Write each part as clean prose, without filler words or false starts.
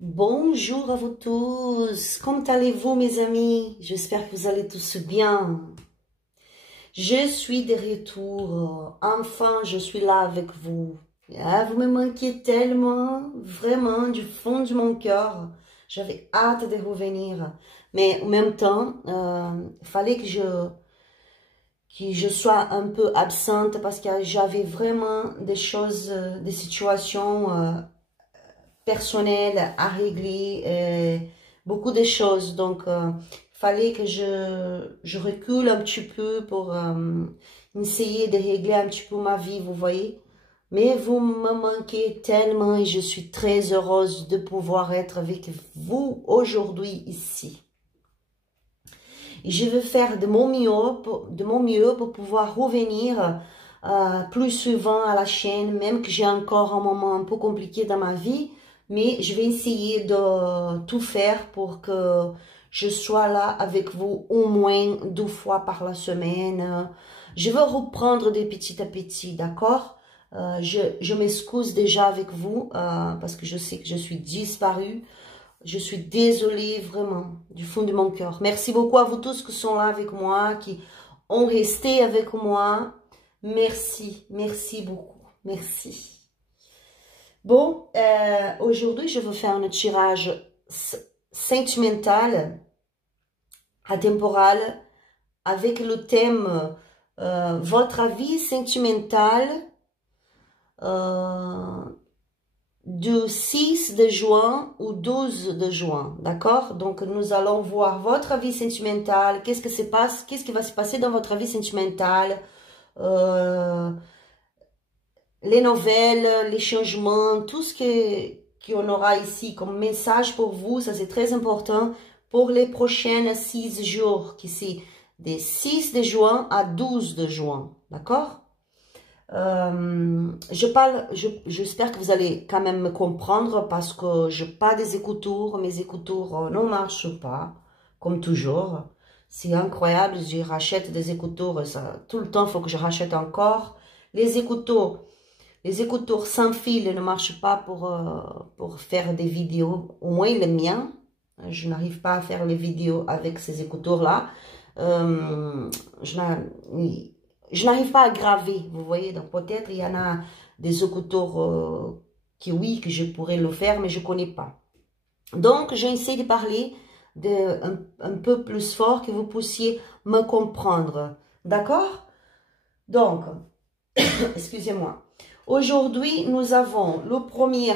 Bonjour à vous tous, comment allez-vous mes amis? J'espère que vous allez tous bien. Je suis de retour, enfin je suis là avec vous. Ah, vous me manquez tellement, vraiment du fond de mon cœur. J'avais hâte de revenir, mais en même temps, il fallait que je sois un peu absente parce que j'avais vraiment des choses, des situations personnel à régler, beaucoup de choses. Donc, il fallait que je recule un petit peu pour essayer de régler un petit peu ma vie, vous voyez. Mais vous me manquez tellement et je suis très heureuse de pouvoir être avec vous aujourd'hui ici. Et je vais faire de mon mieux pour pouvoir revenir plus souvent à la chaîne, même que j'ai encore un moment un peu compliqué dans ma vie. Mais je vais essayer de tout faire pour que je sois là avec vous au moins 2 fois par la semaine. Je vais reprendre de petit à petit, d'accord? Je m'excuse déjà avec vous parce que je sais que je suis disparue. Je suis désolée vraiment du fond de mon cœur. Merci beaucoup à vous tous qui sont là avec moi, qui ont resté avec moi. Merci, merci beaucoup, merci. Bon, aujourd'hui, je vais faire un tirage sentimental, atemporal, avec le thème votre avis sentimental du 6 de juin au 12 de juin, d'accord? Donc, nous allons voir votre avis sentimental, qu'est-ce qui va se passer dans votre avis sentimental, les nouvelles, les changements, tout ce qu'on aura ici comme message pour vous, ça c'est très important pour les prochaines 6 jours, qui c'est des 6 de juin à 12 de juin, d'accord? J'espère que vous allez quand même me comprendre parce que je n'ai pas des écouteurs, mes écouteurs ne marchent pas, comme toujours. C'est incroyable, je rachète des écouteurs, tout le temps il faut que je rachète encore. Les écouteurs sans fil ne marchent pas pour faire des vidéos, au moins les miens. Je n'arrive pas à faire les vidéos avec ces écouteurs-là. Je n'arrive pas à graver, vous voyez. Donc peut-être il y en a des écouteurs oui, que je pourrais le faire, mais je ne connais pas. Donc j'essaie de parler un peu plus fort, que vous puissiez me comprendre. D'accord? Donc, excusez-moi. Aujourd'hui, nous avons le premier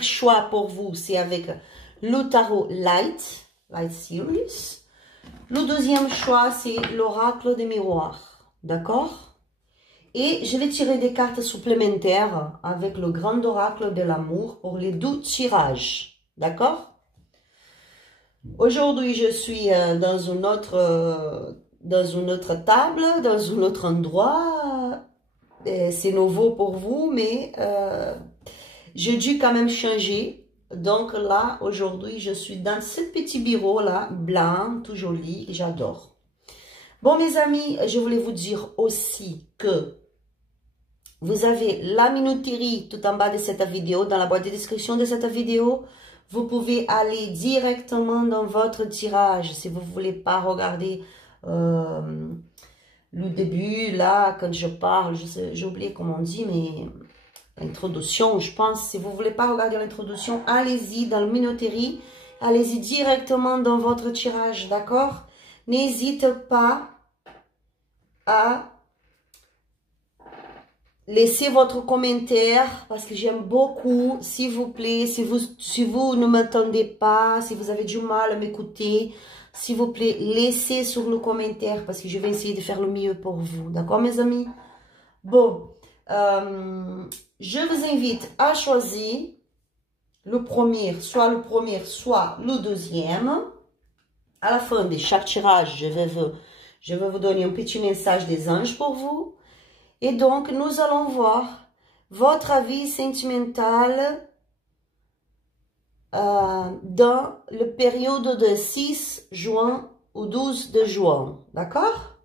choix pour vous, c'est avec le tarot Light Series. Le deuxième choix, c'est l'oracle des miroirs, d'accord? Et je vais tirer des cartes supplémentaires avec le grand oracle de l'amour pour les 2 tirages, d'accord? Aujourd'hui, je suis dans une autre table, dans un autre endroit. C'est nouveau pour vous, mais j'ai dû quand même changer. Donc là, aujourd'hui, je suis dans ce petit bureau-là, blanc, tout joli, j'adore. Bon, mes amis, je voulais vous dire aussi que vous avez la minuterie tout en bas de cette vidéo, dans la boîte de description de cette vidéo. Vous pouvez aller directement dans votre tirage si vous ne voulez pas regarder le début, là, quand je parle, j'ai oublié comment on dit, mais l'introduction, je pense. Si vous ne voulez pas regarder l'introduction, allez-y dans le minuterie, allez-y directement dans votre tirage, d'accord? N'hésitez pas à laisser votre commentaire parce que j'aime beaucoup, s'il vous plaît, si vous ne m'entendez pas, si vous avez du mal à m'écouter, s'il vous plaît, laissez sur le commentaire parce que je vais essayer de faire le mieux pour vous, d'accord mes amis? Bon, je vous invite à choisir le premier, soit le deuxième. À la fin de chaque tirage, je vais vous donner un petit message des anges pour vous. Et donc, nous allons voir votre avis sentimental dans la période de 6 juin au 12 de juin. D'accord?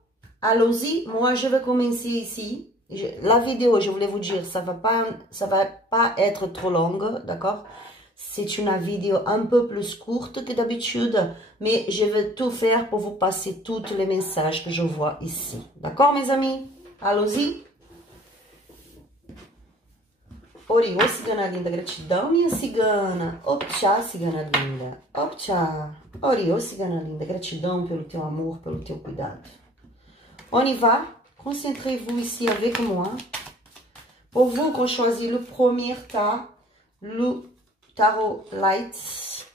Allons-y. Moi, je vais commencer ici. La vidéo, je voulais vous dire, ça va pas être trop longue, d'accord? C'est une vidéo un peu plus courte que d'habitude, mais je vais tout faire pour vous passer tous les messages que je vois ici. D'accord, mes amis? Allons-y. Ori, ô cigana linda, gratidão, minha cigana. Optcha, cigana linda. Optcha. Ori, ô cigana linda, gratidão pelo teu amor, pelo teu cuidado. On y va. Concentrez-vous ici avec moi. Pour vous, qu'on choisit le premier tas, le Tarot Lights.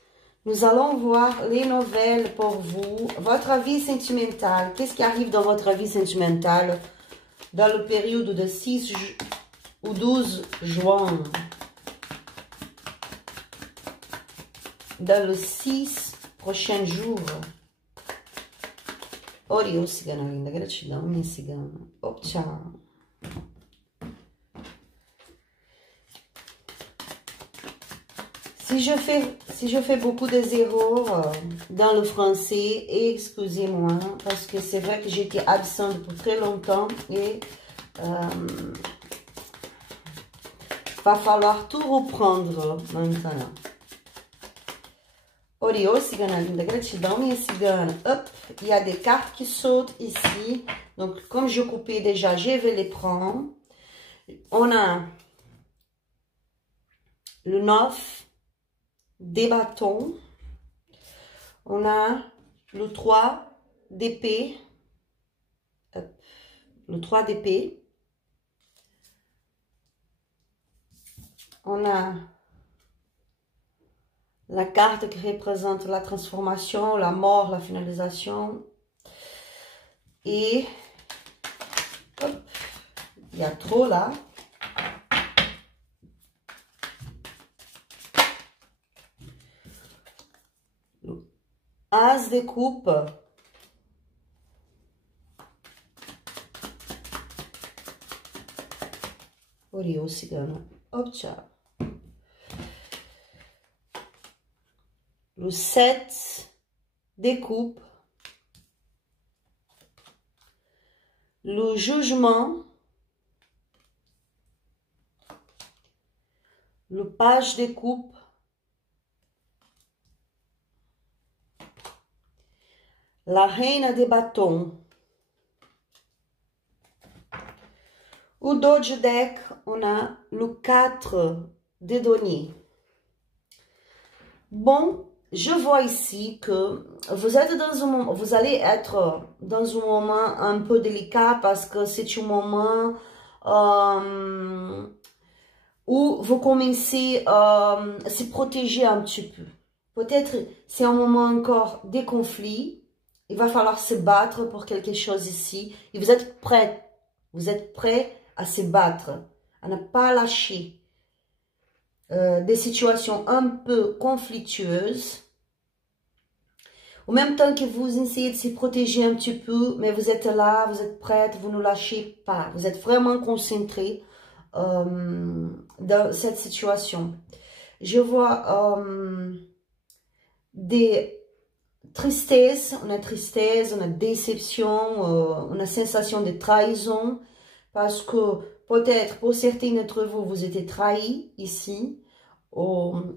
Nous allons voir les nouvelles pour vous. Votre vie sentimentale. Qu'est-ce qui arrive dans votre vie sentimentale dans le période de 6 ou 12 juin? Dans les 6 prochains jours. Ori, ô cigana linda, gratidão, minha cigana. Optcha. Si je fais beaucoup de zéros dans le français, excusez-moi, parce que c'est vrai que j'étais absente pour très longtemps et va falloir tout reprendre maintenant. Oriô, cigana linda, gratidão, minha cigana. Hop, il y a des cartes qui sautent ici. Donc, comme je coupais déjà, je vais les prendre. On a le 9 des bâtons. On a le 3 d'épée. Le 3 d'épée. On a la carte qui représente la transformation, la mort, la finalisation. Et hop, il y a trop là. Le As de coupe. Oriô, cigana. Hop, ciao. Le 7 des coupes, le jugement, le page des coupes, la reine des bâtons. Au Doge Deck, on a le 4 des deniers. Bon, je vois ici que vous êtes dans un moment, vous allez être dans un moment un peu délicat parce que c'est un moment où vous commencez à se protéger un petit peu. Peut-être c'est un moment encore des conflits. Il va falloir se battre pour quelque chose ici. Et vous êtes prêts. Vous êtes prêts à se battre, à ne pas lâcher. Des situations un peu conflictueuses. Au même temps que vous essayez de se protéger un petit peu, mais vous êtes là, vous êtes prête, vous ne lâchez pas. Vous êtes vraiment concentré dans cette situation. Je vois des tristesses, on a tristesse, on a déception, on a sensation de trahison, parce que peut-être pour certains d'entre vous, vous êtes trahis ici.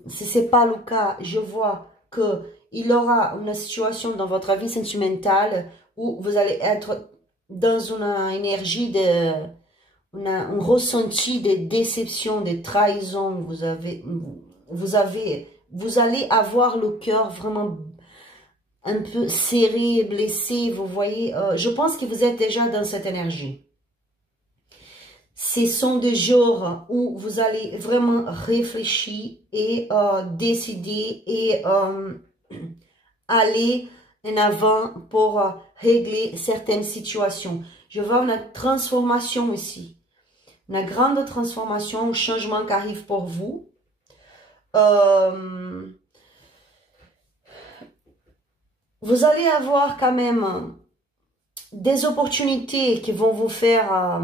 Si ce n'est pas le cas, je vois qu'il y aura une situation dans votre vie sentimentale où vous allez être dans une énergie un ressenti de déception, de trahison. Vous allez avoir le cœur vraiment un peu serré, blessé, vous voyez. Je pense que vous êtes déjà dans cette énergie. Ce sont des jours où vous allez vraiment réfléchir et décider et aller en avant pour régler certaines situations. Je vois une transformation ici. Une grande transformation, un changement qui arrive pour vous. Vous allez avoir quand même des opportunités qui vont vous faire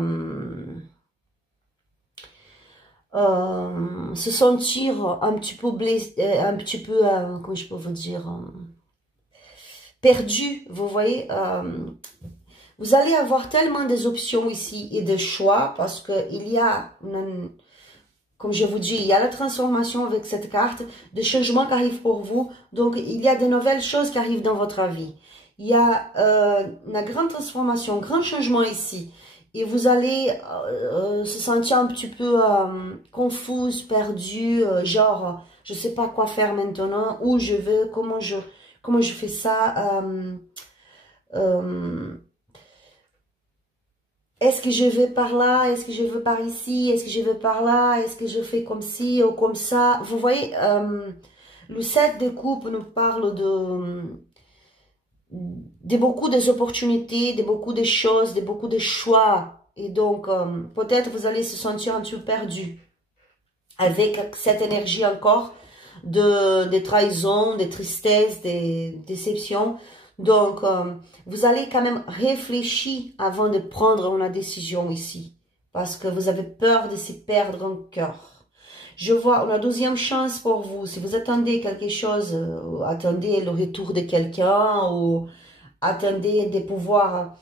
se sentir un petit peu blessé, un petit peu, comment je peux vous dire, perdu, vous voyez. Vous allez avoir tellement des options ici et des choix parce que il y a, comme je vous dis, il y a la transformation avec cette carte, des changements qui arrivent pour vous. Donc, il y a de nouvelles choses qui arrivent dans votre vie. Il y a une grande transformation, un grand changement ici. Et vous allez se sentir un petit peu confuse, perdue, genre, je sais pas quoi faire maintenant, où je veux, comment je fais ça. Est-ce que je vais par là? Est-ce que je veux par ici? Est-ce que je vais par là? Est-ce que je fais comme ci ou comme ça? Vous voyez, le 7 de coupe nous parle de beaucoup des opportunités, de beaucoup de choses, de beaucoup de choix. Et donc, peut-être vous allez se sentir un petit peu perdu avec cette énergie encore de trahison, de tristesse, de déception. Donc, vous allez quand même réfléchir avant de prendre une décision ici. Parce que vous avez peur de se perdre en cœur. Je vois une deuxième chance pour vous. Si vous attendez quelque chose, attendez le retour de quelqu'un ou attendez de pouvoir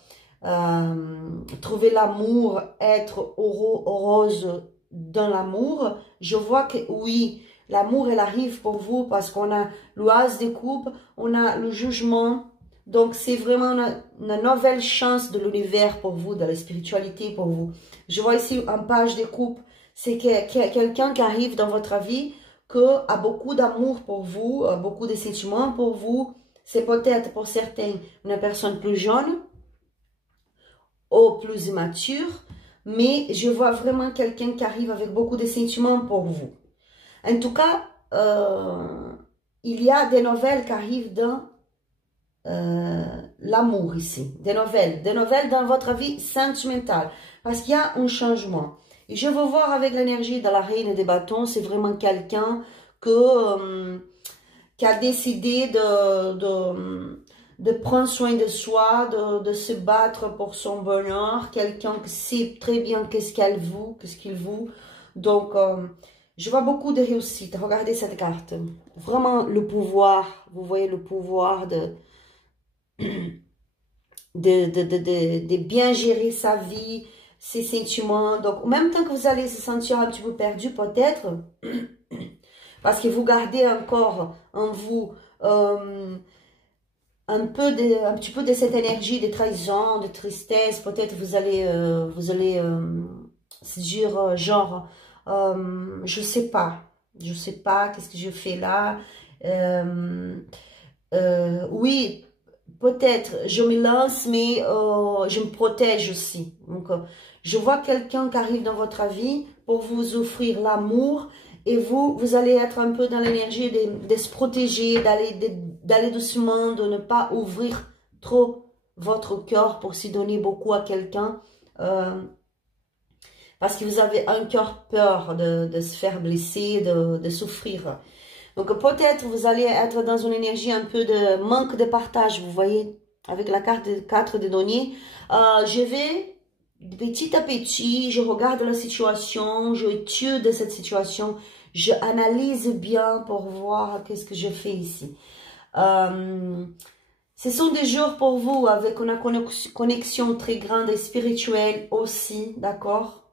trouver l'amour, être heureuse dans l'amour, je vois que oui, l'amour, elle arrive pour vous parce qu'on a l'oise de coupe, on a le jugement. Donc, c'est vraiment une nouvelle chance de l'univers pour vous, de la spiritualité pour vous. Je vois ici en page de coupe, c'est quelqu'un qui arrive dans votre vie, qui a beaucoup d'amour pour vous, beaucoup de sentiments pour vous. C'est peut-être pour certains une personne plus jeune ou plus immature, mais je vois vraiment quelqu'un qui arrive avec beaucoup de sentiments pour vous. En tout cas, il y a des nouvelles qui arrivent dans l'amour ici, des nouvelles dans votre vie sentimentale, parce qu'il y a un changement. Et je veux voir avec l'énergie de la reine des bâtons, c'est vraiment quelqu'un qui a décidé de prendre soin de soi, de se battre pour son bonheur, quelqu'un qui sait très bien qu'est-ce qu'il veut. Donc, je vois beaucoup de réussite. Regardez cette carte. Vraiment le pouvoir, vous voyez le pouvoir de bien gérer sa vie, ses sentiments. Donc, en même temps que vous allez se sentir un petit peu perdu peut-être, parce que vous gardez encore en vous un petit peu de cette énergie de trahison, de tristesse. Peut-être vous allez se dire genre, je sais pas qu'est-ce que je fais là. Oui, peut-être je me lance, mais je me protège aussi. Donc, je vois quelqu'un qui arrive dans votre vie pour vous offrir l'amour. Et vous allez être un peu dans l'énergie de se protéger, d'aller doucement, de ne pas ouvrir trop votre cœur pour s'y donner beaucoup à quelqu'un. Parce que vous avez un cœur peur de se faire blesser, de souffrir. Donc peut-être vous allez être dans une énergie un peu de manque de partage, vous voyez, avec la carte de 4 de denier. Je vais petit à petit, je regarde la situation, je étudie cette situation, je analyse bien pour voir qu'est-ce que je fais ici. Ce sont des jours pour vous avec une connexion très grande et spirituelle aussi, d'accord?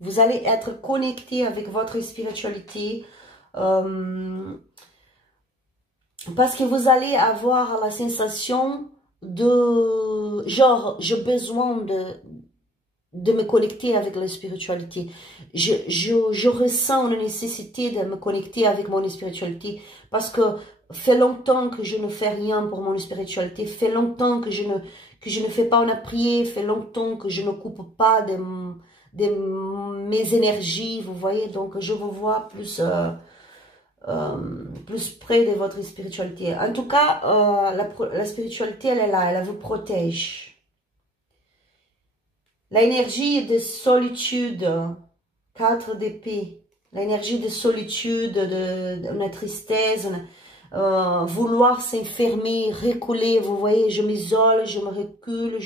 Vous allez être connecté avec votre spiritualité parce que vous allez avoir la sensation de genre, j'ai besoin de me connecter avec la spiritualité. Je ressens une nécessité de me connecter avec mon spiritualité parce que fait longtemps que je ne fais rien pour mon spiritualité, fait longtemps que je ne fais pas une prière, fait longtemps que je ne coupe pas de mes énergies, vous voyez. Donc je vous vois plus près de votre spiritualité. En tout cas, la spiritualité, elle est là, elle vous protège. L'énergie de solitude, 4 d'épée, l'énergie de solitude, de la tristesse, vouloir s'enfermer, reculer, vous voyez, je m'isole, je me recule,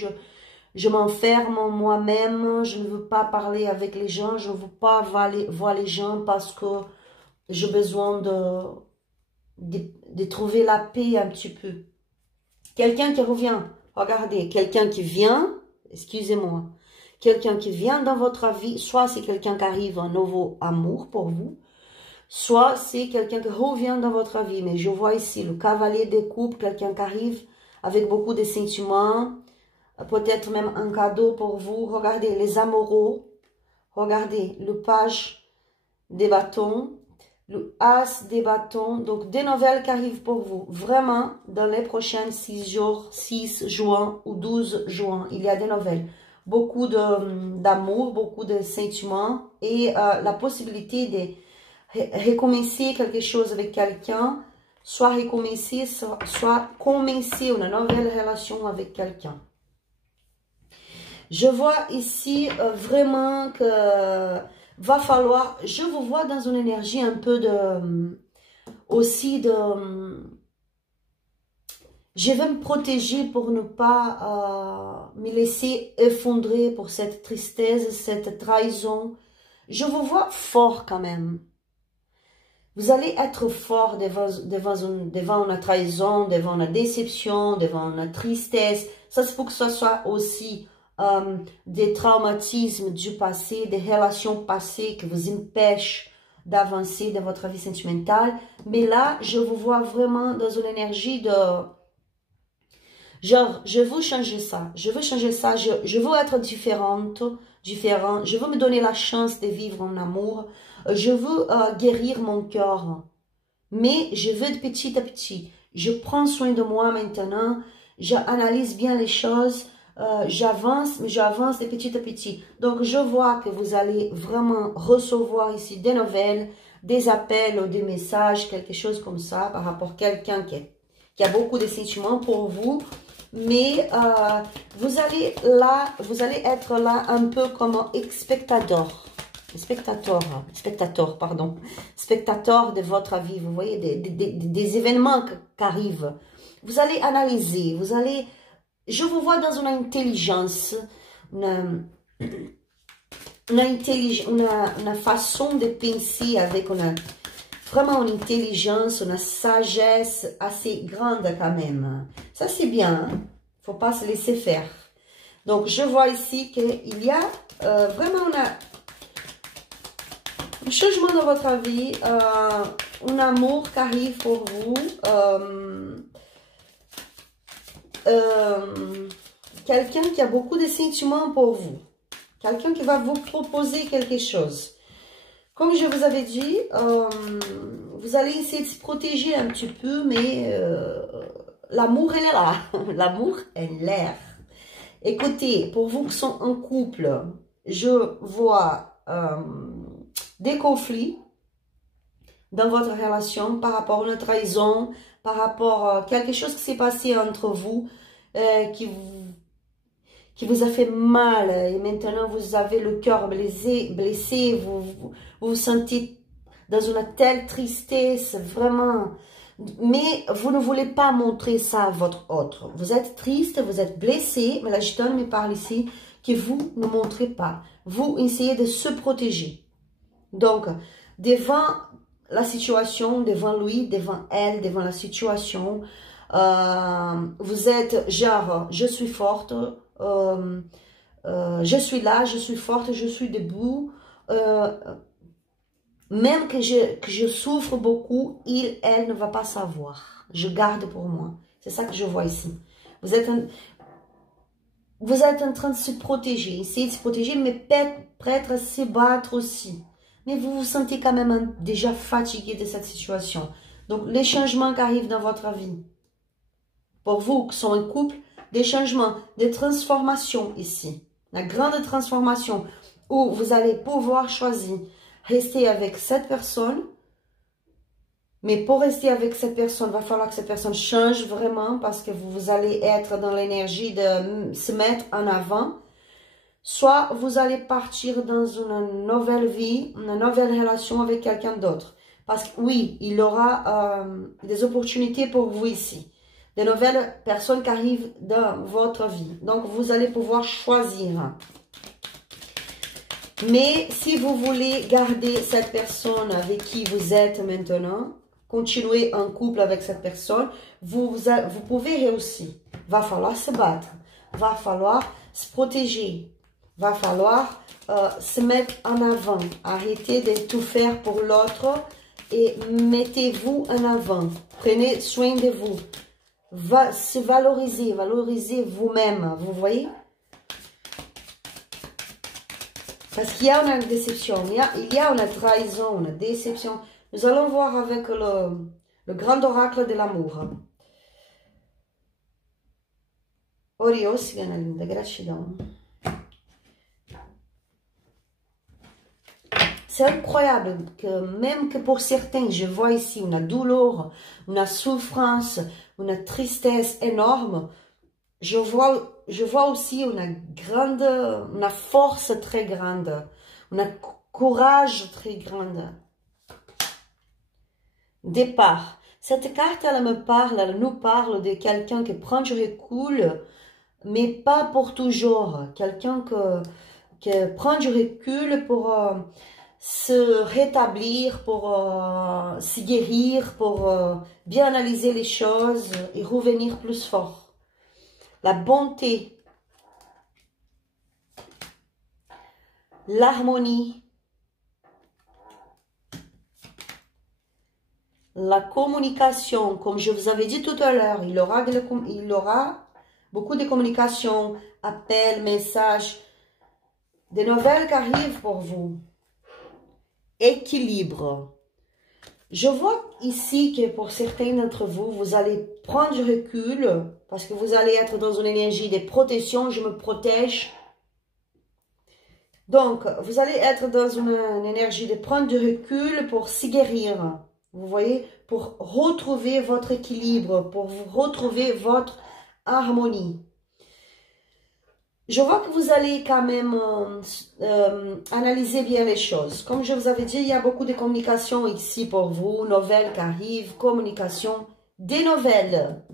je m'enferme en moi-même, je ne veux pas parler avec les gens, je ne veux pas voir les gens parce que j'ai besoin de trouver la paix un petit peu. Quelqu'un qui revient, regardez, quelqu'un qui vient, excusez-moi. Quelqu'un qui vient dans votre vie, soit c'est quelqu'un qui arrive, un nouveau amour pour vous, soit c'est quelqu'un qui revient dans votre vie. Mais je vois ici le cavalier des coupes, quelqu'un qui arrive avec beaucoup de sentiments, peut-être même un cadeau pour vous. Regardez les amoureux, regardez le page des bâtons, le as des bâtons. Donc des nouvelles qui arrivent pour vous. Vraiment, dans les prochains 6 jours, 6 juin ou 12 juin, il y a des nouvelles. Beaucoup d'amour, beaucoup de sentiments et la possibilité de recommencer quelque chose avec quelqu'un, soit recommencer, soit commencer une nouvelle relation avec quelqu'un. Je vois ici vraiment que va falloir, je vous vois dans une énergie un peu aussi de, je vais me protéger pour ne pas me laisser effondrer pour cette tristesse, cette trahison. Je vous vois fort quand même. Vous allez être fort devant une trahison, devant une déception, devant une tristesse. Ça, c'est pour que ce soit aussi des traumatismes du passé, des relations passées qui vous empêchent d'avancer dans votre vie sentimentale. Mais là, je vous vois vraiment dans une énergie de... Genre, je veux changer ça, je veux changer ça, je veux être différent, je veux me donner la chance de vivre en amour, je veux guérir mon cœur, mais je veux de petit à petit. Je prends soin de moi maintenant, j'analyse bien les choses, j'avance, mais j'avance de petit à petit. Donc, je vois que vous allez vraiment recevoir ici des nouvelles, des appels, des messages, quelque chose comme ça, par rapport à quelqu'un qui a beaucoup de sentiments pour vous. Mais vous allez être là un peu comme un spectateur de votre vie. Vous voyez, des événements qui arrivent. Vous allez analyser, je vous vois dans une intelligence, une façon de penser avec vraiment une intelligence, une sagesse assez grande quand même. Ça, c'est bien. Faut pas se laisser faire. Donc, je vois ici qu'il y a vraiment un changement dans votre vie, un amour qui arrive pour vous. Quelqu'un qui a beaucoup de sentiments pour vous. Quelqu'un qui va vous proposer quelque chose. Comme je vous avais dit, vous allez essayer de se protéger un petit peu, mais l'amour, elle est là. L'amour est l'air. Écoutez, pour vous qui sont en couple, je vois des conflits dans votre relation par rapport à une trahison, par rapport à quelque chose qui s'est passé entre vous, qui vous a fait mal et maintenant vous avez le cœur blessé, vous vous sentez dans une telle tristesse, vraiment. Mais vous ne voulez pas montrer ça à votre autre. Vous êtes triste, vous êtes blessé, mais la gitane me parle ici que vous ne montrez pas. Vous essayez de se protéger. Donc, devant la situation, devant lui, devant elle, devant la situation, vous êtes genre, je suis forte, je suis là, je suis forte, je suis debout. Même que je souffre beaucoup, elle ne va pas savoir. Je garde pour moi. C'est ça que je vois ici. Vous êtes en train de se protéger, essayer de se protéger, mais prête à se battre aussi. Mais vous vous sentez quand même déjà fatigué de cette situation. Donc, les changements qui arrivent dans votre vie, pour vous qui sont en couple, des changements, des transformations ici. La grande transformation où vous allez pouvoir choisir rester avec cette personne. Mais pour rester avec cette personne, il va falloir que cette personne change vraiment parce que vous allez être dans l'énergie de se mettre en avant. Soit vous allez partir dans une nouvelle vie, une nouvelle relation avec quelqu'un d'autre. Parce que oui, il y aura des opportunités pour vous ici. Des nouvelles personnes qui arrivent dans votre vie. Donc, vous allez pouvoir choisir. Mais si vous voulez garder cette personne avec qui vous êtes maintenant, continuer en couple avec cette personne, vous pouvez réussir. Va falloir se battre. va falloir se protéger. Va falloir se mettre en avant. Arrêtez de tout faire pour l'autre et mettez-vous en avant. Prenez soin de vous. Se valoriser, valorisez vous-même. Vous voyez? Parce qu'il y a une déception, il y a une trahison, une déception. Nous allons voir avec le grand oracle de l'amour. Orios, minha linda, gratidão. C'est incroyable que même que pour certains, je vois ici une douleur, une souffrance, une tristesse énorme. Je vois aussi une force très grande, un courage très grand. Départ. Cette carte, elle nous parle de quelqu'un qui prend du recul, mais pas pour toujours. Quelqu'un qui prend du recul pour se rétablir, pour se guérir, pour bien analyser les choses et revenir plus fort. La bonté, l'harmonie, la communication, comme je vous avais dit tout à l'heure, il aura beaucoup de communication, appels, messages, des nouvelles qui arrivent pour vous. Équilibre. Je vois ici que pour certains d'entre vous, vous allez prendre du recul parce que vous allez être dans une énergie de protection, je me protège. Donc, vous allez être dans une énergie de prendre du recul pour s'y guérir. Vous voyez, pour retrouver votre équilibre, pour retrouver votre harmonie. Je vois que vous allez quand même analyser bien les choses. Comme je vous avais dit, il y a beaucoup de communication ici pour vous, nouvelles qui arrivent, communication, des nouvelles,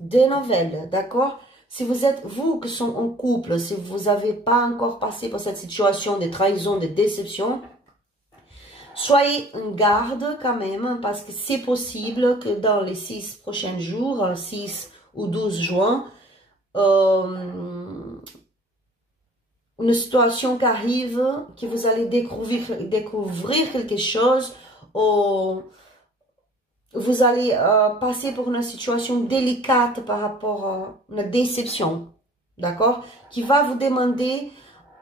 d'accord? Si vous êtes, vous qui sont en couple, si vous n'avez pas encore passé par cette situation de trahison, de déception, soyez en garde quand même, parce que c'est possible que dans les 6 prochains jours, 6 ou 12 juin, une situation qui arrive, que vous allez découvrir quelque chose, ou vous allez passer pour une situation délicate par rapport à une déception, d'accord? Qui va vous demander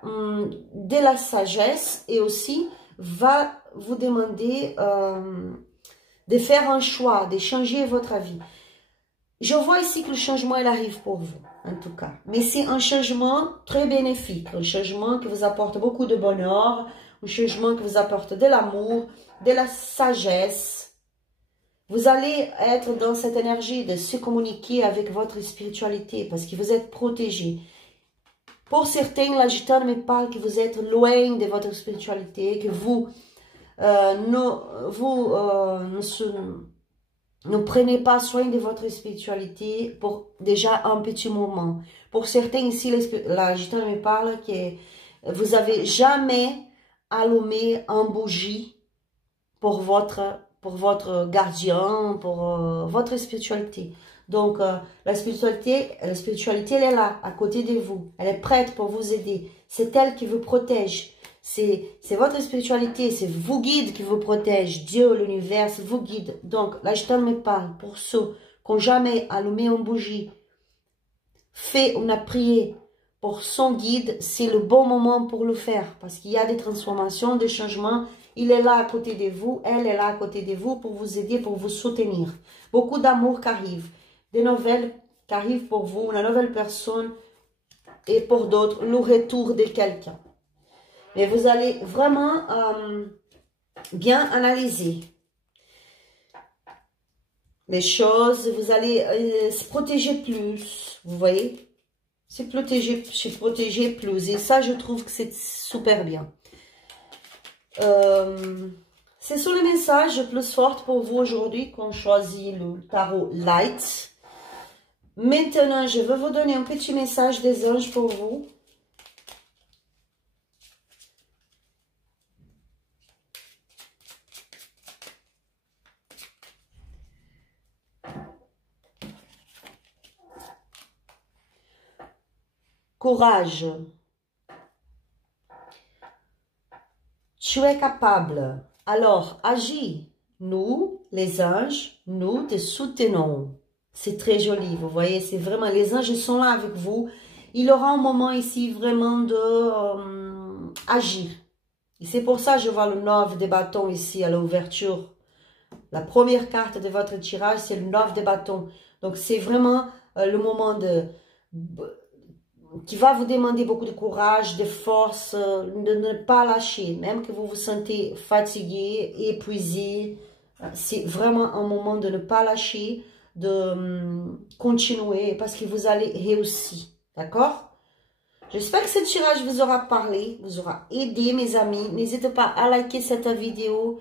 de la sagesse et aussi va vous demander de faire un choix, de changer votre vie. Je vois ici que le changement, il arrive pour vous, en tout cas. Mais c'est un changement très bénéfique, un changement qui vous apporte beaucoup de bonheur, un changement qui vous apporte de l'amour, de la sagesse. Vous allez être dans cette énergie de se communiquer avec votre spiritualité parce que vous êtes protégé. Pour certains, la gitane me parle que vous êtes loin de votre spiritualité, que vous ne prenez pas soin de votre spiritualité pour déjà un petit moment. Pour certains ici, la gitane me parle que vous n'avez jamais allumé un bougie pour votre gardien, pour votre spiritualité. Donc, la spiritualité, elle est là, à côté de vous. Elle est prête pour vous aider. C'est elle qui vous protège. C'est votre spiritualité, c'est vos guides qui vous protègent. Dieu, l'univers, vous guide. Donc, là, je me parle pour ceux qui n'ont jamais allumé une bougie, fait une prière pour son guide, c'est le bon moment pour le faire. Parce qu'il y a des transformations, des changements. Il est là à côté de vous, elle est là à côté de vous pour vous aider, pour vous soutenir. Beaucoup d'amour qui arrive, des nouvelles qui arrivent pour vous, une nouvelle personne et pour d'autres, le retour de quelqu'un. Mais vous allez vraiment bien analyser les choses, vous allez se protéger plus, vous voyez, se protéger plus. Et ça, je trouve que c'est super bien. C'est sur le message plus fort pour vous aujourd'hui qu'on choisit le tarot Light. Maintenant, je vais vous donner un petit message des anges pour vous. Courage. Tu es capable. Alors, agis. Nous, les anges, nous te soutenons. C'est très joli, vous voyez, c'est vraiment, les anges sont là avec vous. Il y aura un moment ici vraiment de agir. Et c'est pour ça que je vois le 9 de bâtons ici à l'ouverture. La première carte de votre tirage, c'est le 9 de bâtons. Donc, c'est vraiment le moment qui va vous demander beaucoup de courage, de force, de ne pas lâcher. Même que vous vous sentez fatigué, épuisé, c'est vraiment un moment de ne pas lâcher, de continuer parce que vous allez réussir. D'accord? J'espère que ce tirage vous aura parlé, vous aura aidé, mes amis. N'hésitez pas à liker cette vidéo.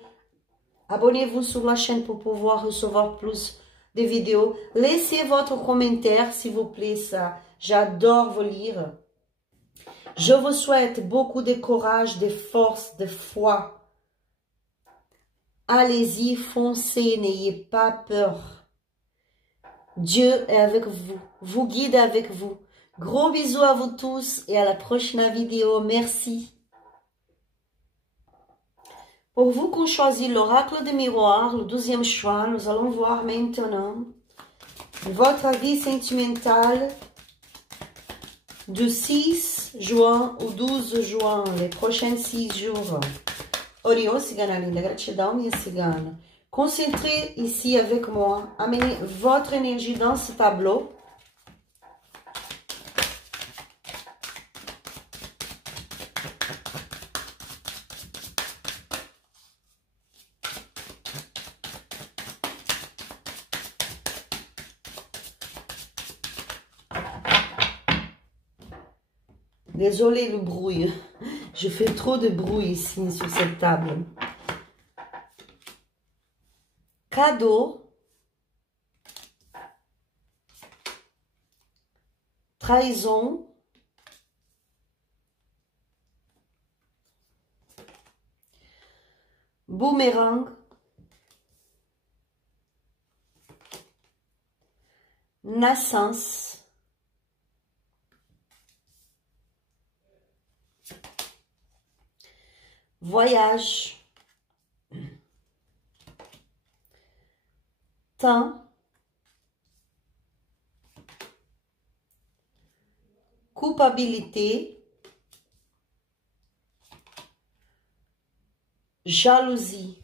Abonnez-vous sur la chaîne pour pouvoir recevoir plus de vidéos. Laissez votre commentaire, s'il vous plaît. Ça, j'adore vous lire. Je vous souhaite beaucoup de courage, de force, de foi. Allez-y, foncez, n'ayez pas peur. Dieu est avec vous, vous guide avec vous. Gros bisous à vous tous et à la prochaine vidéo. Merci. Pour vous qu'on choisit l'oracle de miroir, le 12e choix, nous allons voir maintenant votre vie sentimentale du 6 juin au 12 juin, les prochains 6 jours. Orion, cigana linda, gratidão, minha cigana. Concentrez ici avec moi, amenez votre énergie dans ce tableau. Désolé le bruit, je fais trop de bruit ici sur cette table. Cadeau, trahison, boomerang, naissance, voyage, temps, culpabilité, jalousie.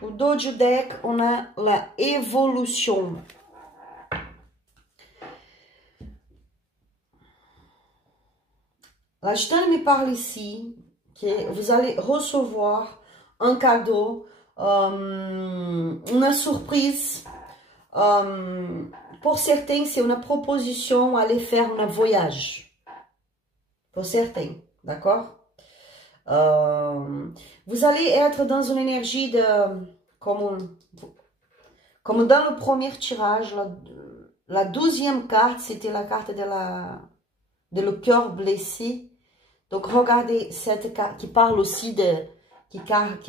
Au dos du deck, on a la évolution. La gitane me parle ici que vous allez recevoir un cadeau, une surprise. Pour certains, c'est une proposition à aller faire un voyage. Pour certains, d'accord? Vous allez être dans une énergie de... Comme dans le premier tirage, la 12e carte, c'était la carte de le cœur blessé. Donc, regardez cette carte qui parle aussi qui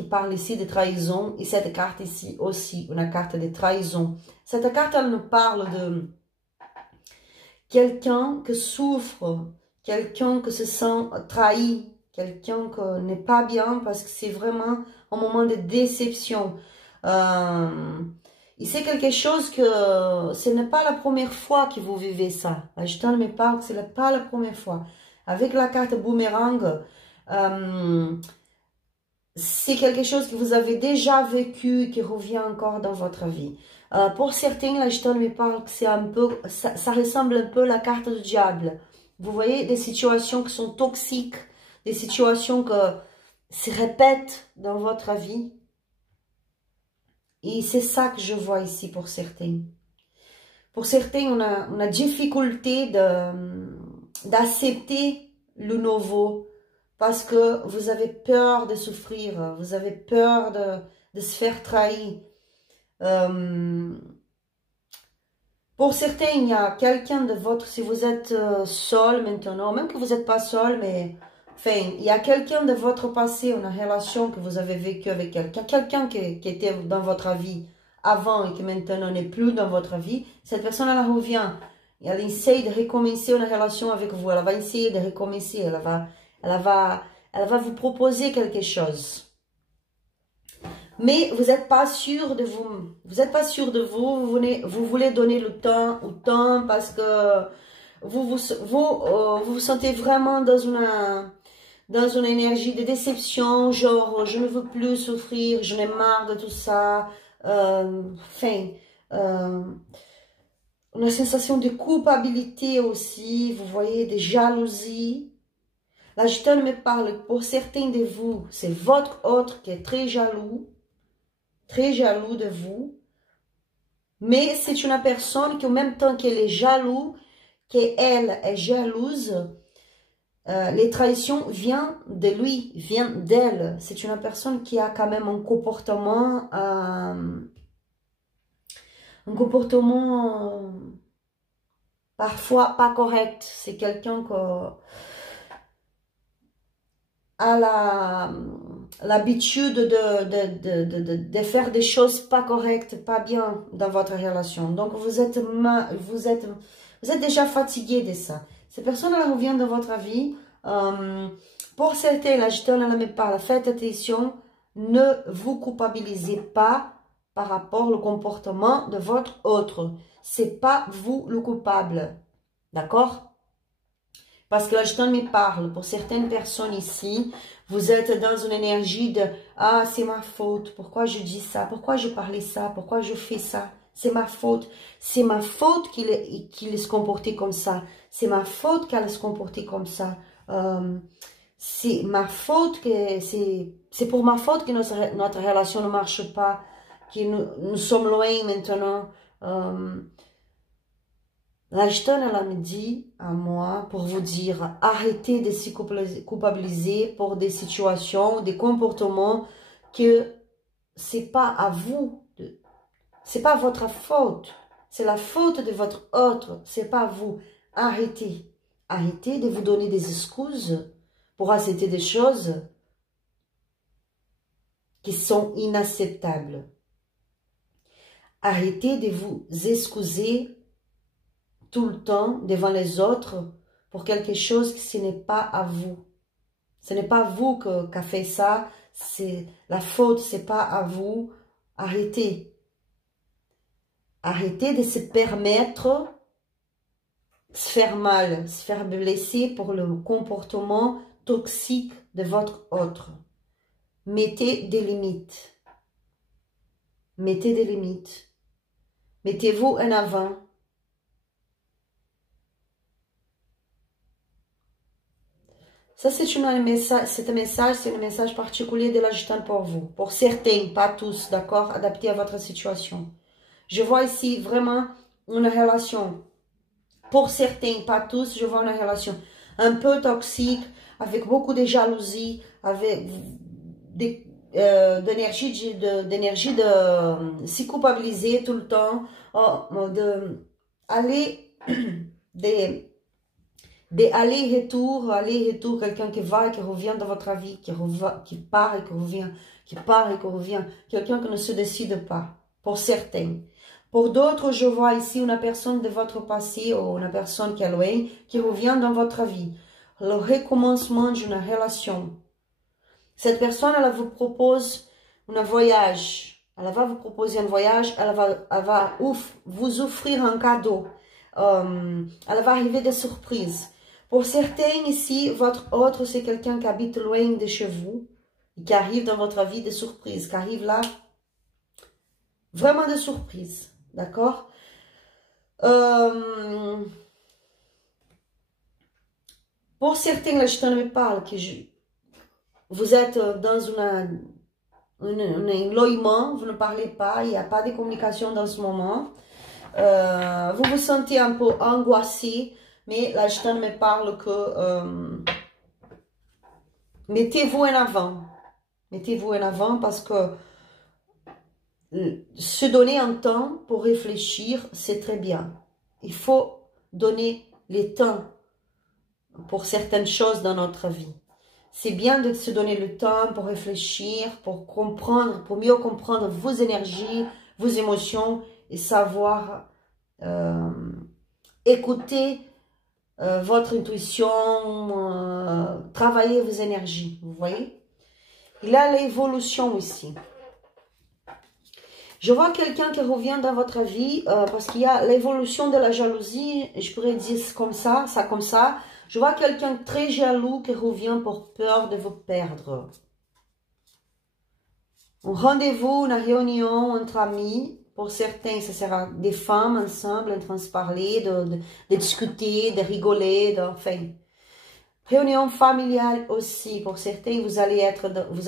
parle ici de trahison. Et cette carte ici aussi, une carte de trahison. Cette carte, elle nous parle de quelqu'un qui souffre, quelqu'un qui se sent trahi, quelqu'un qui n'est pas bien parce que c'est vraiment un moment de déception. Et c'est quelque chose que ce n'est pas la première fois que vous vivez ça. La gitane me parle que ce n'est pas la première fois. Avec la carte boomerang, c'est quelque chose que vous avez déjà vécu, qui revient encore dans votre vie. Pour certains, la gitane me parle que c'est un peu, ça ressemble un peu à la carte du diable. Vous voyez, des situations qui sont toxiques, des situations qui se répètent dans votre vie. Et c'est ça que je vois ici pour certains. Pour certains, on a difficulté d'accepter le nouveau parce que vous avez peur de souffrir, vous avez peur de se faire trahir. Pour certains, il y a quelqu'un de votre... Si vous êtes seul maintenant, même que vous n'êtes pas seul, mais... Enfin, il y a quelqu'un de votre passé, une relation que vous avez vécue avec quelqu'un, quelqu'un qui était dans votre vie avant et qui maintenant n'est plus dans votre vie, cette personne, elle revient. Et elle essaye de recommencer une relation avec vous. Elle va essayer de recommencer. Elle va vous proposer quelque chose. Mais vous n'êtes pas sûr de vous. Vous n'êtes pas sûr de vous. Vous voulez donner le temps au temps parce que vous vous sentez vraiment dans une énergie de déception. Genre, je ne veux plus souffrir. J'en ai marre de tout ça. Une sensation de culpabilité aussi. Vous voyez, de jalousie. La gitane me parle, pour certains de vous, c'est votre autre qui est très jaloux de vous. Mais c'est une personne qui, au même temps qu'elle est jaloux, qu'elle est jalouse, les trahisons viennent de lui, viennent d'elle. C'est une personne qui a quand même un comportement parfois pas correct. C'est quelqu'un qui a l'habitude de faire des choses pas correctes, pas bien dans votre relation. Donc vous êtes déjà fatigué de ça. Ces personnes elles reviennent dans votre vie. Pour certains, la gitane elle me parle. Faites attention, ne vous culpabilisez pas par rapport au comportement de votre autre. C'est pas vous le coupable. D'accord? Parce que la gitane me parle, pour certaines personnes ici, vous êtes dans une énergie de « Ah, c'est ma faute, pourquoi je dis ça, pourquoi je parlais ça, pourquoi je fais ça, c'est ma faute qu'il se comportait comme ça, c'est ma faute qu'elle se comportait comme ça, c'est ma faute que c'est pour ma faute que notre relation ne marche pas, que nous sommes loin maintenant. » La gitane, elle me dit à moi pour vous dire, arrêtez de se culpabiliser pour des situations, des comportements que c'est pas à vous, c'est pas votre faute, c'est la faute de votre autre, c'est pas vous. Arrêtez, arrêtez de vous donner des excuses pour accepter des choses qui sont inacceptables. Arrêtez de vous excuser tout le temps devant les autres pour quelque chose que ce n'est pas à vous. Ce n'est pas vous qui a fait ça, c'est la faute, c'est pas à vous. Arrêtez. Arrêtez de se permettre de se faire mal, se faire blesser pour le comportement toxique de votre autre. Mettez des limites. Mettez des limites. Mettez-vous en avant. Ça, c'est un message particulier de la gitane pour vous. Pour certains, pas tous, d'accord? Adapté à votre situation. Je vois ici vraiment une relation. Pour certains, pas tous, je vois une relation un peu toxique, avec beaucoup de jalousie, avec d'énergie de s'y culpabiliser tout le temps, des allers-retours, quelqu'un qui va et qui revient dans votre vie, qui part et qui revient, qui part et qui revient, quelqu'un qui ne se décide pas, pour certains. Pour d'autres, je vois ici une personne de votre passé ou une personne qui est loin, qui revient dans votre vie. Le recommencement d'une relation. Cette personne, elle vous propose un voyage. Elle va vous proposer un voyage, elle va vous offrir un cadeau. Elle va arriver de surprise. Pour certains ici, votre autre, c'est quelqu'un qui habite loin de chez vous, et qui arrive dans votre vie de surprise, qui arrive là, vraiment de surprise, d'accord? Pour certains, la gitane me parle que vous êtes dans un éloignement, vous ne parlez pas, il n'y a pas de communication dans ce moment. Vous vous sentez un peu angoissé, mais la gitane me parle que mettez-vous en avant. Mettez-vous en avant parce que se donner un temps pour réfléchir, c'est très bien. Il faut donner le temps pour certaines choses dans notre vie. C'est bien de se donner le temps pour réfléchir, pour comprendre, pour mieux comprendre vos énergies, vos émotions et savoir écouter votre intuition, travailler vos énergies, vous voyez. Il y a l'évolution ici. Je vois quelqu'un qui revient dans votre vie parce qu'il y a l'évolution de la jalousie, je pourrais dire comme ça comme ça. Je vois quelqu'un très jaloux qui revient pour peur de vous perdre. Un rendez-vous, une réunion entre amis. Pour certains, ce sera des femmes ensemble en train de se parler, de discuter, de rigoler, enfin. Réunion familiale aussi. Pour certains, vous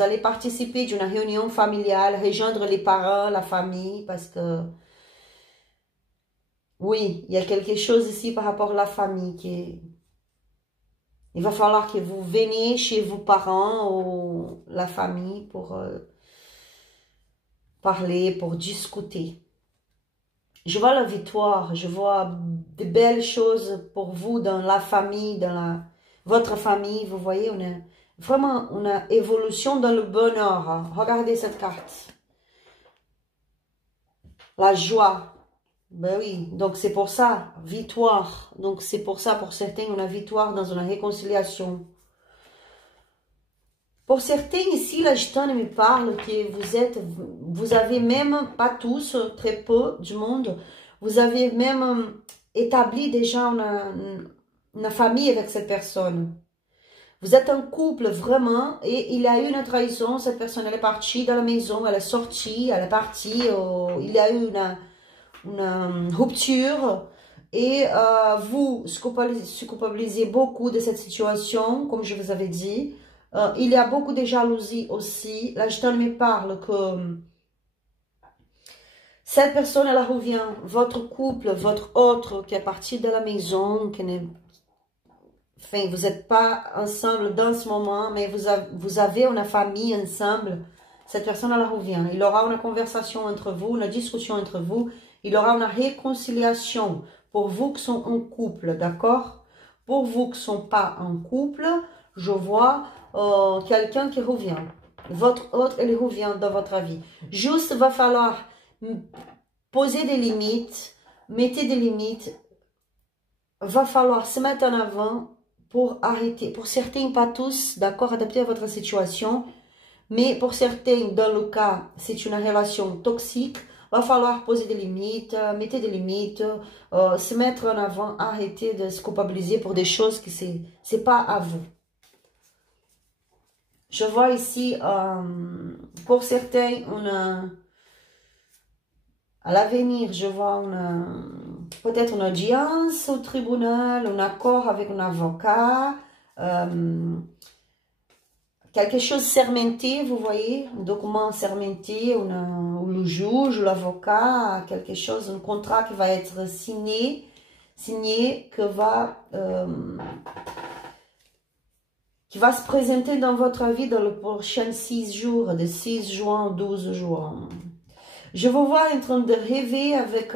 allez participer d'une réunion familiale, rejoindre les parents, la famille, parce que oui, il y a quelque chose ici par rapport à la famille qui est... Il va falloir que vous veniez chez vos parents ou la famille pour parler, pour discuter. Je vois la victoire, je vois de belles choses pour vous dans la famille, dans votre famille. Vous voyez, on a vraiment une évolution dans le bonheur. Hein. Regardez cette carte. La joie. Ben oui, donc c'est pour ça, victoire. Donc c'est pour ça, pour certains, on a victoire dans une réconciliation. Pour certains ici, la gitane me parle que vous avez même, pas tous, très peu du monde, vous avez même établi déjà une famille avec cette personne. Vous êtes un couple vraiment et il y a eu une trahison, cette personne elle est partie dans la maison, elle est sortie, elle est partie, il y a eu une rupture et vous se culpabilisez beaucoup de cette situation, comme je vous avais dit. Il y a beaucoup de jalousie aussi. La gitane me parle que cette personne, elle revient. Votre couple, votre autre qui est parti de la maison, enfin, vous n'êtes pas ensemble dans ce moment, mais vous avez une famille ensemble. Cette personne, elle revient. Il y aura une conversation entre vous, une discussion entre vous. Il y aura une réconciliation pour vous qui sont en couple, d'accord? Pour vous qui ne sont pas en couple, je vois... quelqu'un qui revient. Votre autre, elle revient dans votre vie. Juste, va falloir poser des limites, mettez des limites. Va falloir se mettre en avant pour arrêter. Pour certains, pas tous, d'accord, adapté à votre situation. Mais pour certains, dans le cas, c'est une relation toxique. Va falloir poser des limites, mettez des limites, se mettre en avant, arrêter de se culpabiliser pour des choses qui c'est pas à vous. Je vois ici, pour certains, à l'avenir, je vois peut-être une audience au tribunal, un accord avec un avocat, quelque chose sermenté, vous voyez, un document sermenté, ou le juge, l'avocat, quelque chose, un contrat qui va être signé que qui va se présenter dans votre vie dans les prochains 6 jours, de 6 juin au 12 juin. Je vous vois en train de rêver avec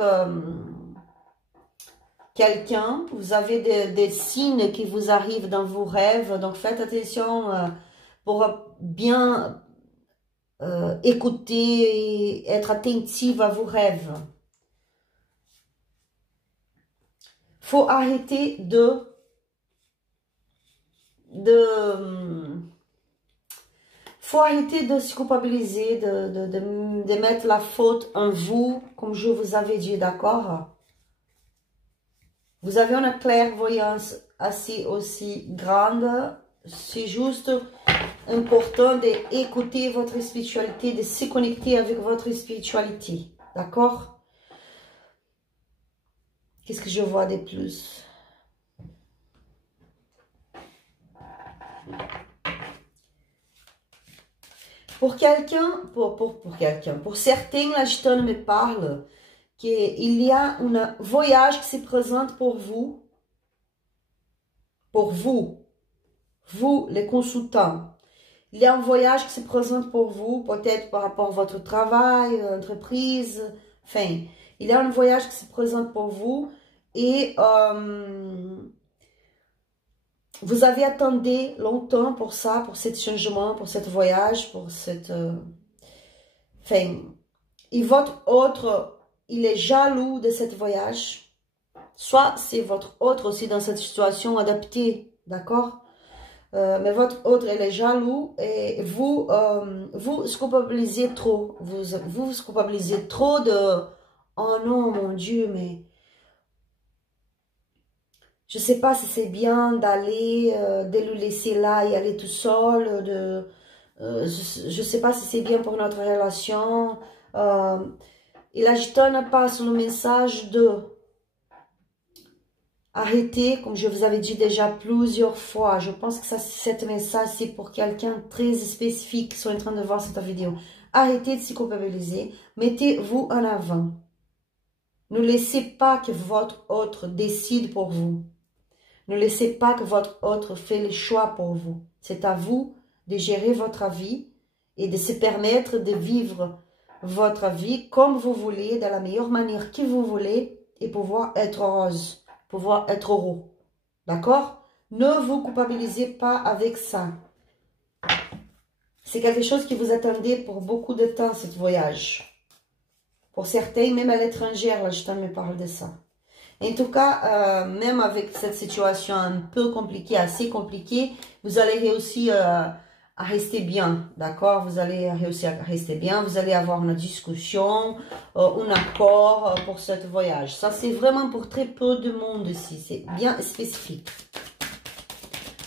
quelqu'un. Vous avez des signes qui vous arrivent dans vos rêves. Donc, faites attention pour bien écouter et être attentive à vos rêves. Il faut arrêter faut arrêter de se culpabiliser, de mettre la faute en vous, comme je vous avais dit, d'accord? Vous avez une clairvoyance assez aussi grande. C'est juste important d'écouter votre spiritualité, de se connecter avec votre spiritualité, d'accord? Qu'est-ce que je vois de plus? Pour quelqu'un, pour certains, la gitane me parle qu'il y a un voyage qui se présente pour vous, vous les consultants. Il y a un voyage qui se présente pour vous, peut-être par rapport à votre travail, entreprise, enfin, il y a un voyage qui se présente pour vous et vous avez attendu longtemps pour ça, pour ce changement, pour ce voyage, pour cette... enfin, Et votre autre, il est jaloux de ce voyage. Soit c'est votre autre aussi dans cette situation adaptée, d'accord? Mais votre autre, elle est jaloux et vous, vous culpabilisez trop. Vous culpabilisez trop de... Oh non, mon Dieu, mais... Je ne sais pas si c'est bien d'aller, de le laisser là et aller tout seul. Je ne sais pas si c'est bien pour notre relation. Et là, je donne pas sur le message de arrêter, comme je vous avais dit déjà plusieurs fois. Je pense que ça, cet message, c'est pour quelqu'un très spécifique qui sont en train de voir cette vidéo. Arrêtez de se culpabiliser. Mettez-vous en avant. Ne laissez pas que votre autre décide pour vous. Ne laissez pas que votre autre fait le choix pour vous. C'est à vous de gérer votre vie et de se permettre de vivre votre vie comme vous voulez, de la meilleure manière que vous voulez et pouvoir être heureuse, pouvoir être heureux. D'accord? Ne vous culpabilisez pas avec ça. C'est quelque chose que vous attendez pour beaucoup de temps, ce voyage. Pour certains, même à l'étranger, là, je me parle de ça. En tout cas, même avec cette situation un peu compliquée, assez compliquée, vous allez réussir à rester bien, d'accord? Vous allez réussir à rester bien, vous allez avoir une discussion, un accord pour ce voyage. Ça, c'est vraiment pour très peu de monde ici, c'est bien spécifique.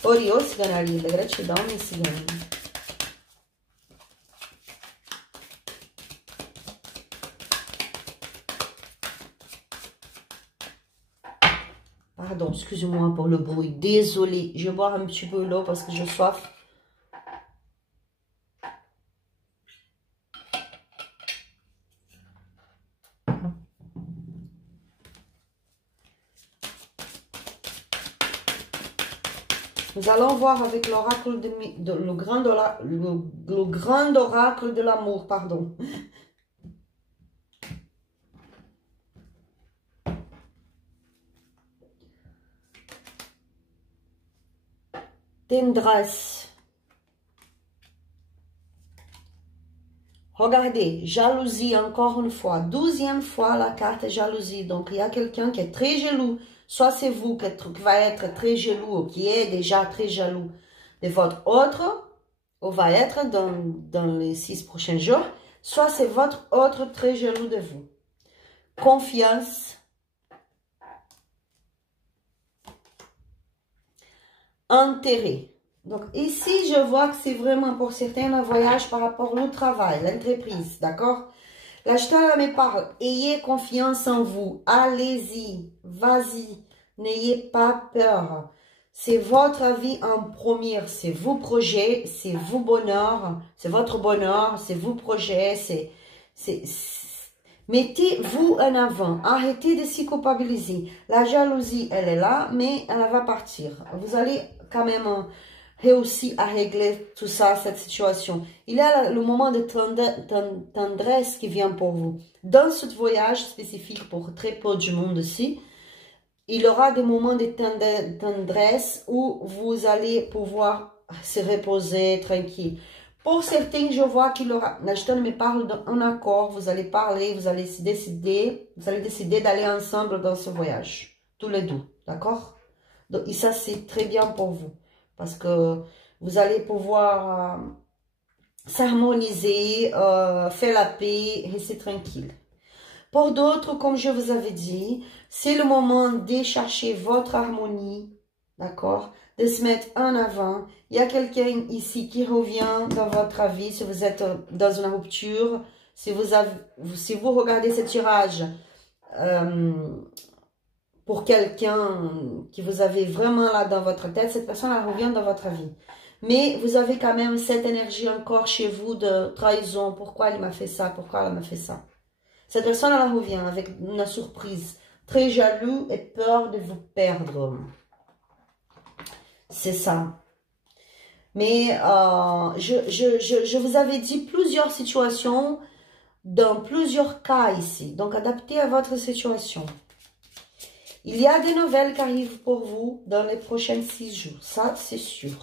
Orio, cigana linda, gratidão, minha cigana. Pardon, excusez-moi pour le bruit. Désolée, je vais boire un petit peu l'eau parce que j'ai soif. Nous allons voir avec l'oracle le grand oracle de l'amour, pardon. Tendresse. Regardez, jalousie encore une fois. 12e fois la carte jalousie. Donc, il y a quelqu'un qui est très jaloux. Soit c'est vous qui va être très jaloux ou qui est déjà très jaloux de votre autre, ou va être dans les 6 prochains jours. Soit c'est votre autre très jaloux de vous. Confiance. Intérêt. Donc ici, je vois que c'est vraiment pour certains un voyage par rapport au travail, l'entreprise, d'accord? L'acheteur me parle, ayez confiance en vous, allez-y, vas-y, n'ayez pas peur. C'est votre vie en première, c'est vos projets, c'est vos bonheurs, c'est votre bonheur, c'est vos projets, mettez-vous en avant, arrêtez de s'y culpabiliser. La jalousie, elle est là, mais elle va partir. Vous allez quand même réussir à régler tout ça, cette situation. Il y a le moment de tendresse qui vient pour vous. Dans ce voyage spécifique pour très peu du monde ici, il y aura des moments de tendresse où vous allez pouvoir se reposer tranquille. Pour certains, je vois qu'il y aura, Nashton me parle d'un accord, vous allez parler, vous allez décider d'aller ensemble dans ce voyage, tous les deux, d'accord? Donc, et ça, c'est très bien pour vous, parce que vous allez pouvoir s'harmoniser, faire la paix, rester tranquille. Pour d'autres, comme je vous avais dit, c'est le moment de chercher votre harmonie, d'accord? De se mettre en avant. Il y a quelqu'un ici qui revient dans votre vie, si vous êtes dans une rupture, si vous regardez ce tirage pour quelqu'un que vous avez vraiment là dans votre tête, cette personne elle revient dans votre vie. Mais vous avez quand même cette énergie encore chez vous de trahison. Pourquoi il m'a fait ça? Pourquoi elle m'a fait ça? Cette personne, elle revient avec une surprise. Très jaloux et peur de vous perdre. C'est ça. Mais je vous avais dit plusieurs situations dans plusieurs cas ici. Donc, adaptez à votre situation. Il y a des nouvelles qui arrivent pour vous dans les prochains 6 jours. Ça, c'est sûr.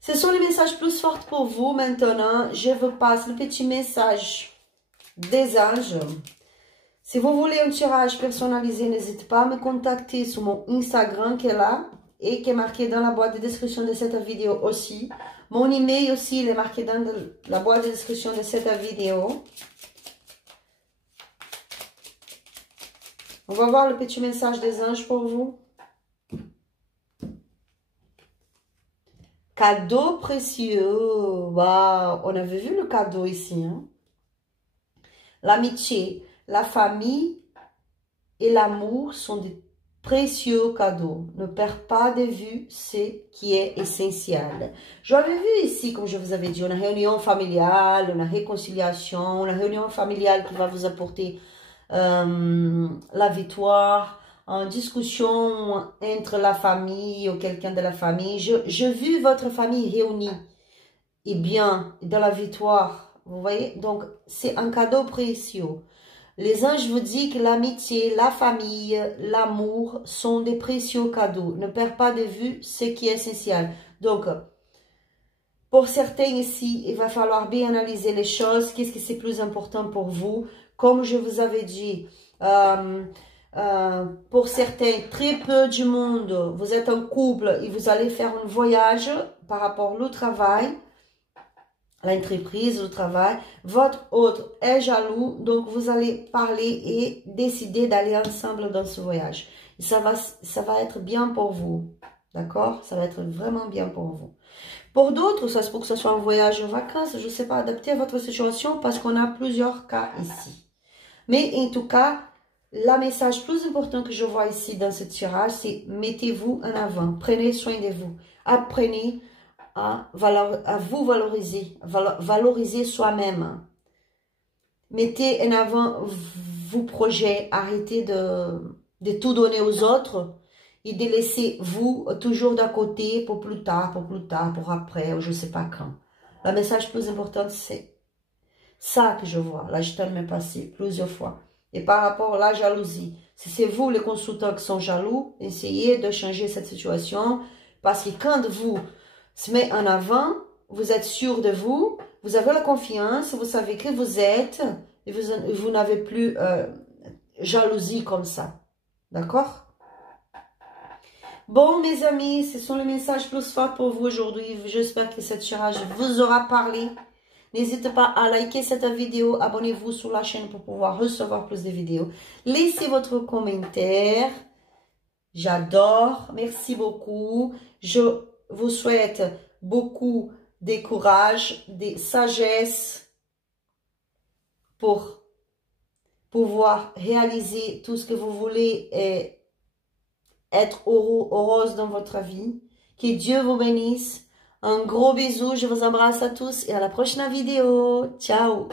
Ce sont les messages plus forts pour vous. Maintenant, je vous passe le petit message des anges. Si vous voulez un tirage personnalisé, n'hésitez pas à me contacter sur mon Instagram qui est là et qui est marqué dans la boîte de description de cette vidéo aussi. Mon email aussi, il est marqué dans la boîte de description de cette vidéo. On va voir le petit message des anges pour vous. Cadeau précieux. Waouh, on avait vu le cadeau ici. Hein? L'amitié, la famille et l'amour sont des précieux cadeaux. Ne perds pas de vue ce qui est essentiel. J'avais vu ici, comme je vous avais dit, une réunion familiale, une réconciliation, une réunion familiale qui va vous apporter la victoire, en discussion entre la famille ou quelqu'un de la famille. J'ai vu votre famille réunie et bien dans la victoire. Vous voyez, donc c'est un cadeau précieux. Les anges vous disent que l'amitié, la famille, l'amour sont des précieux cadeaux. Ne perds pas de vue ce qui est essentiel. Donc, pour certains ici, il va falloir bien analyser les choses. Qu'est-ce que c'est plus important pour vous? Comme je vous avais dit, pour certains, très peu du monde, vous êtes en couple et vous allez faire un voyage par rapport au travail, l'entreprise, le travail. Votre autre est jaloux, donc vous allez parler et décider d'aller ensemble dans ce voyage. Et ça va être bien pour vous, d'accord? Ça va être vraiment bien pour vous. Pour d'autres, ça se peut que ce soit un voyage en vacances, je ne sais pas, adapté à votre situation parce qu'on a plusieurs cas ici. Mais en tout cas, le message plus important que je vois ici dans ce tirage, c'est mettez-vous en avant, prenez soin de vous, apprenez à vous valoriser, valoriser soi-même. Mettez en avant vos projets, arrêtez de tout donner aux autres et de laisser vous toujours d'à côté pour plus tard, pour après, ou je ne sais pas quand. Le message plus important, c'est ça que je vois. Là, je t'en ai passé plusieurs fois. Et par rapport à la jalousie, si c'est vous les consultants qui sont jaloux, essayez de changer cette situation parce que quand vous se mettez en avant, vous êtes sûr de vous, vous avez la confiance, vous savez que vous êtes et vous n'avez plus jalousie comme ça. D'accord? Bon, mes amis, ce sont les messages plus forts pour vous aujourd'hui. J'espère que cette tirage vous aura parlé. N'hésitez pas à liker cette vidéo, abonnez-vous sur la chaîne pour pouvoir recevoir plus de vidéos. Laissez votre commentaire. J'adore. Merci beaucoup. Je vous souhaite beaucoup de courage, de sagesse pour pouvoir réaliser tout ce que vous voulez et être heureuse dans votre vie. Que Dieu vous bénisse. Un gros bisou, je vous embrasse à tous et à la prochaine vidéo. Ciao!